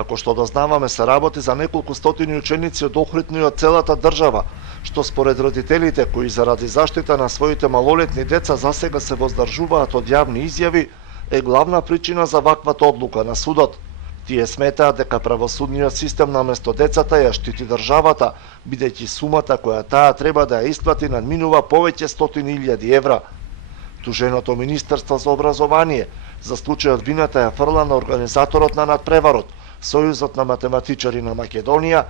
Како што дознаваме, се работи за неколку стотини ученици од Охридно и од целата држава, што според родителите кои заради заштита на своите малолетни деца засега се воздржуваат од јавни изјави, е главна причина за ваквата одлука на судот. Тие сметаат дека правосудниот систем наместо децата ја штити државата, бидејќи сумата која таа треба да ја исплати надминува повеќе стотини илјади евра. Туженото Министерство за образование за случајот вината ја фрла на организаторот на надпреварот, Сојузот на математичари на Македонија,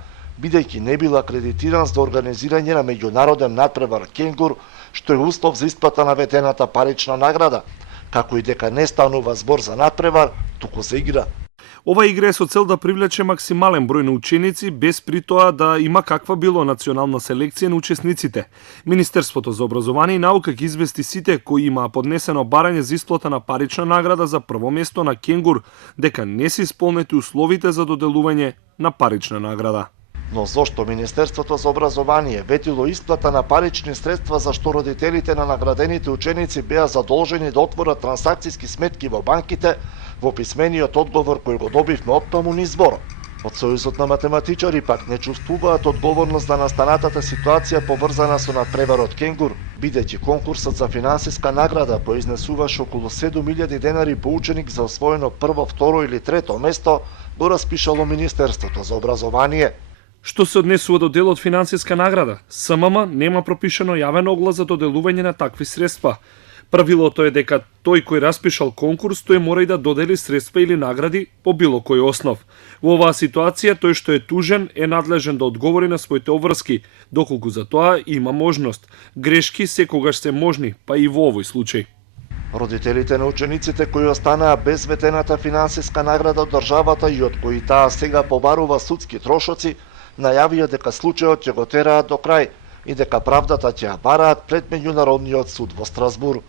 бидејќи не бил акредитиран за организирање на меѓународен надпревар Кенгур, што е услов за исплата на ветената парична награда, како и дека не станува збор за надпревар, туку за игра. Ова игра е со цел да привлече максимален број на ученици, без при тоа да има каква било национална селекција на учесниците. Министерството за образование и наука ги извести сите кои имаа поднесено барање за исплата на парична награда за прво место на Кенгур, дека не се исполнети условите за доделување на парична награда. Но зошто Министерството за образование ветило исплата на парични средства за што родителите на наградените ученици беа задолжени да отворат трансакциски сметки во банките, во писмениот одговор кој го добивме оттаму низ зборот. Од Сојузот на математичари пак не чувствуваат одговорност за настанатата ситуација поврзана со надпреварот Кенгур, бидејќи конкурсот за финансиска награда поизнесуваше околу 7.000 денари по ученик за освоено прво, второ или трето место, го распишало Министерството за образование. Што се однесува до делот финансиска награда, СММ нема пропишано јавен оглас за доделување на такви средства. Правилото е дека тој кој распишал конкурс, тој мора и да додели средства или награди по било кој основ. Во оваа ситуација, тој што е тужен е надлежен да одговори на своите обврски, доколку за тоа има можност. Грешки секогаш се можни, па и во овој случај. Родителите на учениците кои останаа без ветената финансиска награда од државата и од кои таа сега побарува судски трошоци, најавија дека случајот ќе го тераат до крај и дека правдата ќе ја бараат пред меѓународниот суд во Страсбур.